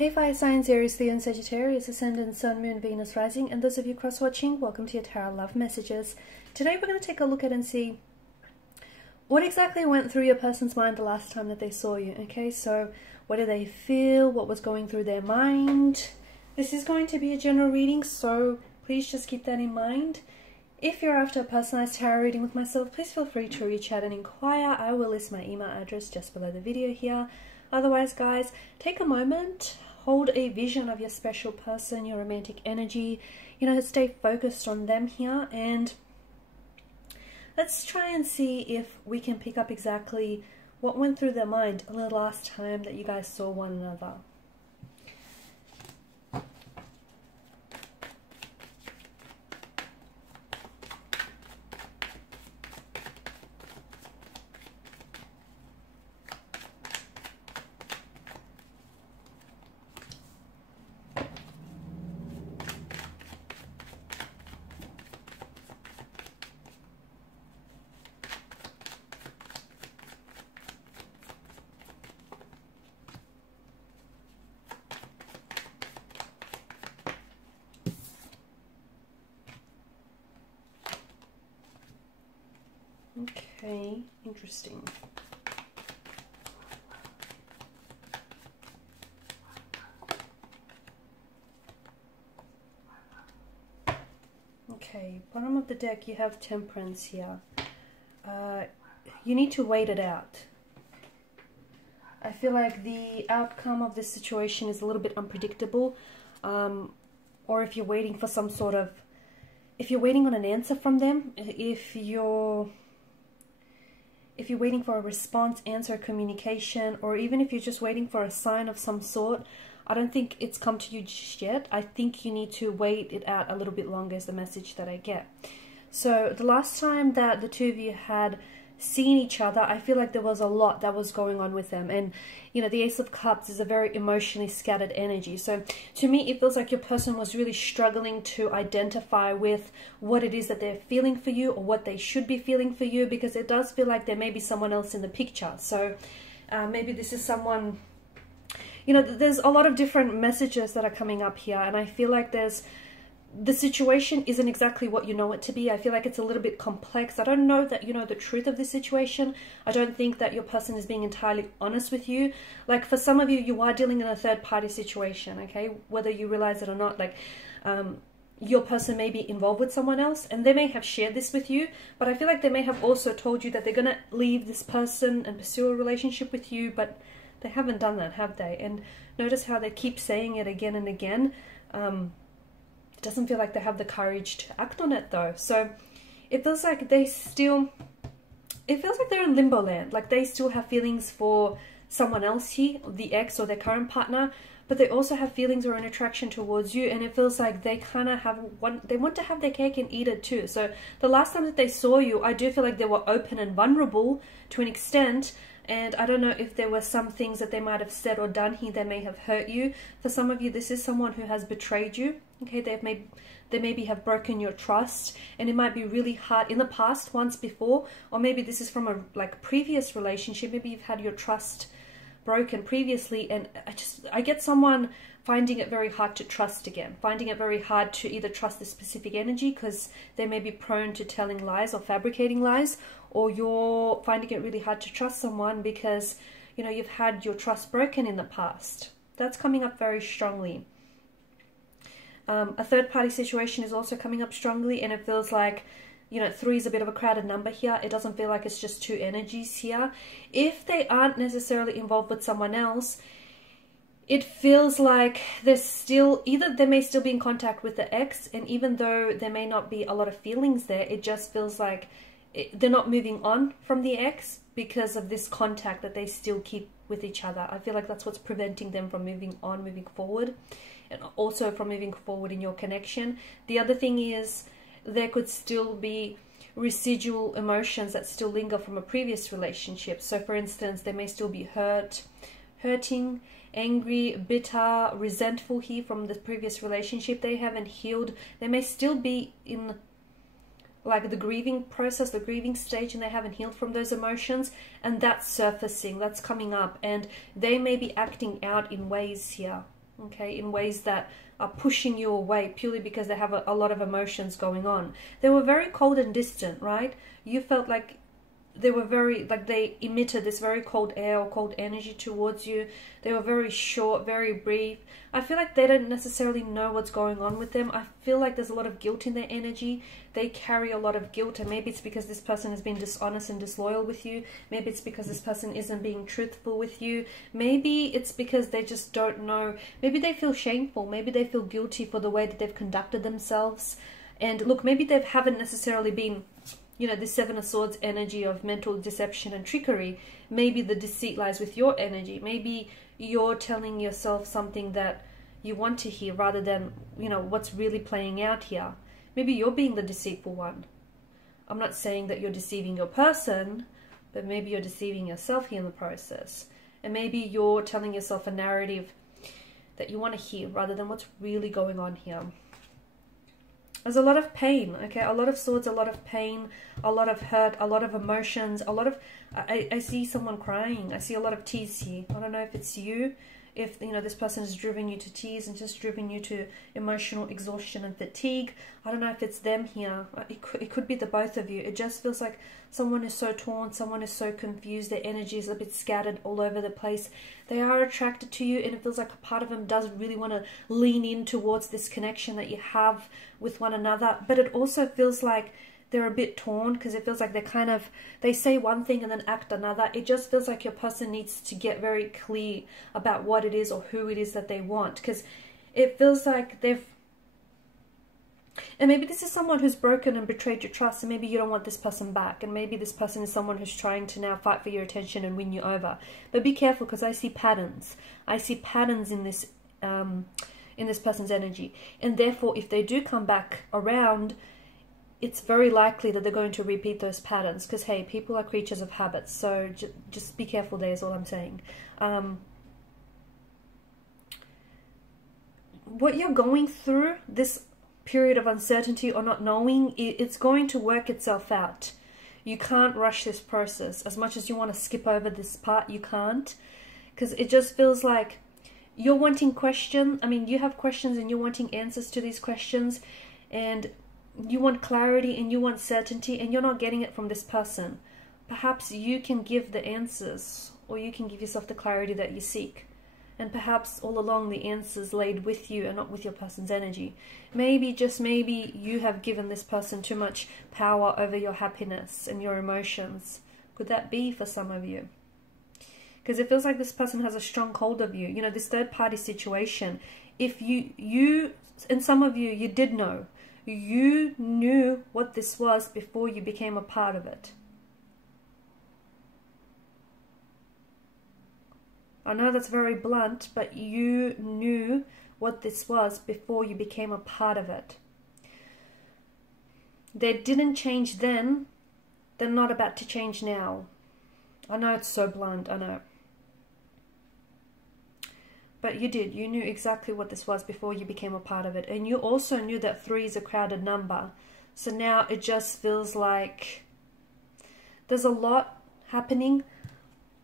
Hey Fire Signs, Aries, Leo and Sagittarius, Ascendant, Sun, Moon, Venus, Rising, and those of you cross-watching, welcome to your Tarot Love Messages. Today we're going to take a look at and see what exactly went through your person's mind the last time that they saw you, okay? So what did they feel? What was going through their mind? This is going to be a general reading, so please just keep that in mind. If you're after a personalized tarot reading with myself, please feel free to reach out and inquire. I will list my email address just below the video here. Otherwise, guys, take a moment, hold a vision of your special person, your romantic energy, stay focused on them here, and let's try and see if we can pick up exactly what went through their mind the last time that you guys saw one another. Okay, interesting. Okay, bottom of the deck you have Temperance here. You need to wait it out. I feel like the outcome of this situation is a little bit unpredictable, or if you're waiting for some sort of, if you're waiting on an answer from them, if you're waiting for a response, answer, communication, or even if you're just waiting for a sign of some sort, I don't think it's come to you just yet. I think you need to wait it out a little bit longer is the message that I get. So the last time that the two of you had seen each other, I feel like there was a lot that was going on with them, and the Ace of Cups is a very emotionally scattered energy. So to me it feels like your person was really struggling to identify with what it is that they're feeling for you, or what they should be feeling for you, because it does feel like there may be someone else in the picture. So maybe this is someone, there's a lot of different messages that are coming up here, and I feel like the situation isn't exactly what you know it to be. I feel like it's a little bit complex. I don't know that you know the truth of this situation. I don't think that your person is being entirely honest with you. Like for some of you, you are dealing in a third party situation, okay? Whether you realize it or not, like your person may be involved with someone else, and they may have shared this with you, but I feel like they may have also told you that they're gonna leave this person and pursue a relationship with you, but they haven't done that, have they? And notice how they keep saying it again and again. It doesn't feel like they have the courage to act on it though. So it feels like they're in limbo land. Like they still have feelings for someone else here, the ex or their current partner, but they also have feelings or an attraction towards you, and it feels like they kind of they want to have their cake and eat it too. So the last time that they saw you, I do feel like they were open and vulnerable to an extent, and I don't know if there were some things that they might have said or done here that may have hurt you. For some of you, this is someone who has betrayed you. Okay, they maybe have broken your trust, and it might be really hard in the past, once before, or maybe this is from a previous relationship. Maybe you've had your trust broken previously, and I get someone finding it very hard to trust again, finding it very hard to either trust the specific energy because they may be prone to telling lies or fabricating lies, or you're finding it really hard to trust someone because you've had your trust broken in the past. That's coming up very strongly. A third party situation is also coming up strongly, and it feels like 3 is a bit of a crowded number here. It doesn't feel like it's just two energies here. If they aren't necessarily involved with someone else, it feels like there's still, either they may still be in contact with the ex, and even though there may not be a lot of feelings there, it just feels like they're not moving on from the ex because of this contact that they still keep with each other. I feel like that's what's preventing them from moving on, moving forward, and also from moving forward in your connection. The other thing is there could still be residual emotions that still linger from a previous relationship. So for instance, they may still be hurting, angry, bitter, resentful here from the previous relationship. They haven't healed. They may still be in like the grieving process, the grieving stage, and they haven't healed from those emotions, and that's surfacing, that's coming up, and they may be acting out in ways here, okay, in ways that are pushing you away purely because they have a lot of emotions going on. They were very cold and distant, right? You felt like they were very, like they emitted this very cold air or cold energy towards you. They were very short, very brief. I feel like they don't necessarily know what's going on with them. I feel like there's a lot of guilt in their energy. They carry a lot of guilt, and maybe it's because this person has been dishonest and disloyal with you. Maybe it's because this person isn't being truthful with you. Maybe it's because they just don't know. Maybe they feel shameful. Maybe they feel guilty for the way that they've conducted themselves. And look, maybe they haven't necessarily been, you know, the Seven of Swords energy of mental deception and trickery. Maybe the deceit lies with your energy. Maybe you're telling yourself something that you want to hear rather than, you know, what's really playing out here. Maybe you're being the deceitful one. I'm not saying that you're deceiving your person, but maybe you're deceiving yourself here in the process. And maybe you're telling yourself a narrative that you want to hear rather than what's really going on here. There's a lot of pain, okay? A lot of swords, a lot of pain, a lot of hurt, a lot of emotions, a lot of... I see someone crying. I see a lot of tears here. I don't know if it's you, if, you know, this person has driven you to tears and just driven you to emotional exhaustion and fatigue. I don't know if it's them here. It could be the both of you. It just feels like someone is so torn, someone is so confused, their energy is a bit scattered all over the place. They are attracted to you, and it feels like a part of them does really want to lean in towards this connection that you have with one another. But it also feels like they're a bit torn, because it feels like they say one thing and then act another. It just feels like your person needs to get very clear about what it is or who it is that they want, because it feels like they've... And maybe this is someone who's broken and betrayed your trust, and maybe you don't want this person back, and maybe this person is someone who's trying to now fight for your attention and win you over. But be careful, because I see patterns. I see patterns in this person's energy, and therefore if they do come back around, it's very likely that they're going to repeat those patterns, because hey, people are creatures of habits. So just be careful there is all I'm saying. What you're going through, this period of uncertainty or not knowing, it's going to work itself out. You can't rush this process. As much as you want to skip over this part, you can't, because it just feels like you're wanting questions. I mean, you have questions and you're wanting answers to these questions, and you want clarity and you want certainty, and you're not getting it from this person. Perhaps you can give the answers, or you can give yourself the clarity that you seek. And perhaps all along the answers laid with you and not with your person's energy. Maybe, just maybe, you have given this person too much power over your happiness and your emotions. Could that be for some of you? Because it feels like this person has a strong hold of you. You know, this third party situation. If you and some of you did know. You knew what this was before you became a part of it. I know that's very blunt, but you knew what this was before you became a part of it. They didn't change then. They're not about to change now. I know it's so blunt, I know. But you did. You knew exactly what this was before you became a part of it. And you also knew that 3 is a crowded number. So now it just feels like there's a lot happening.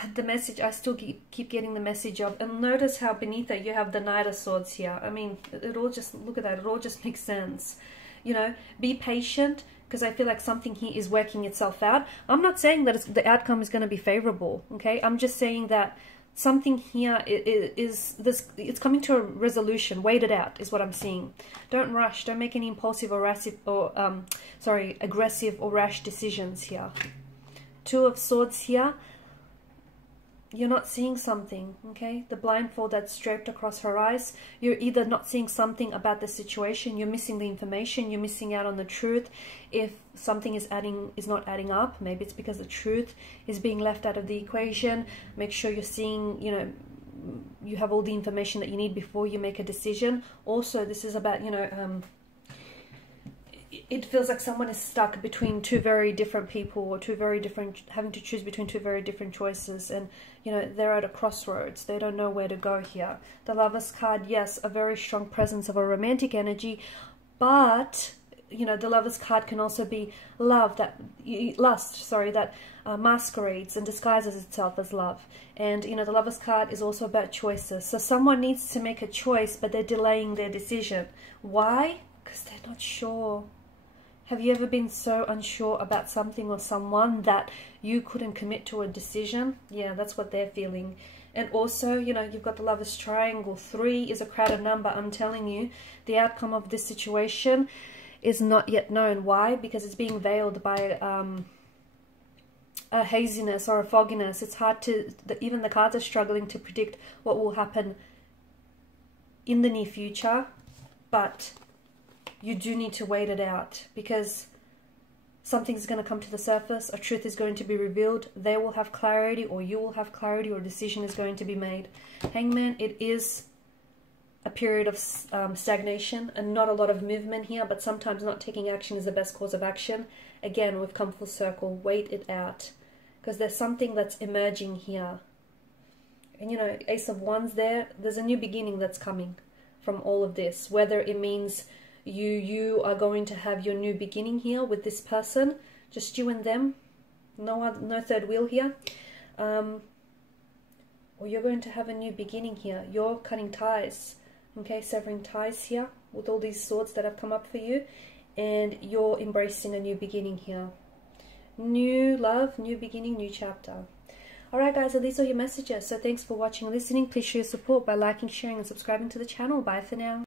But the message, I still keep getting the message of, and notice how beneath it you have the Knight of Swords here. I mean, it all just, look at that, it all just makes sense. You know, be patient, because I feel like something here is working itself out. I'm not saying that the outcome is going to be favorable, okay? I'm just saying that something here it's coming to a resolution. Wait it out is what I'm seeing. Don't rush. Don't make any impulsive or aggressive or rash decisions here. 2 of Swords here. You're not seeing something, okay? The blindfold that's draped across her eyes. You're either not seeing something about the situation, you're missing the information, you're missing out on the truth. If something is not adding up, maybe it's because the truth is being left out of the equation. Make sure you're seeing, you know, you have all the information that you need before you make a decision. Also, this is about, you know, it feels like someone is stuck between 2 very different people, or having to choose between 2 very different choices, and you know, they're at a crossroads. They don't know where to go here. The Lovers card, yes, a very strong presence of a romantic energy, but you know, the Lovers card can also be love, lust, that masquerades and disguises itself as love. And, you know, the Lovers card is also about choices. So someone needs to make a choice, but they're delaying their decision. Why? Because they're not sure. Have you ever been so unsure about something or someone that you couldn't commit to a decision? Yeah, that's what they're feeling. And also, you know, you've got the Lovers triangle. 3 is a crowded number. I'm telling you, the outcome of this situation is not yet known. Why? Because it's being veiled by a haziness or a fogginess. It's hard to, even the cards are struggling to predict what will happen in the near future. But you do need to wait it out, because something's going to come to the surface, a truth is going to be revealed, they will have clarity, or you will have clarity, or a decision is going to be made. Hangman, it is a period of stagnation and not a lot of movement here, but sometimes not taking action is the best course of action. Again, we've come full circle. Wait it out, because there's something that's emerging here. And, you know, Ace of Wands there's a new beginning that's coming from all of this, whether it means you are going to have your new beginning here with this person, just you and them, no third wheel here, or you're going to have a new beginning here. You're cutting ties, okay, severing ties here with all these swords that have come up for you, and you're embracing a new beginning here. New love, new beginning, new chapter. Alright guys, so these are your messages. So thanks for watching and listening. Please show your support by liking, sharing and subscribing to the channel. Bye for now.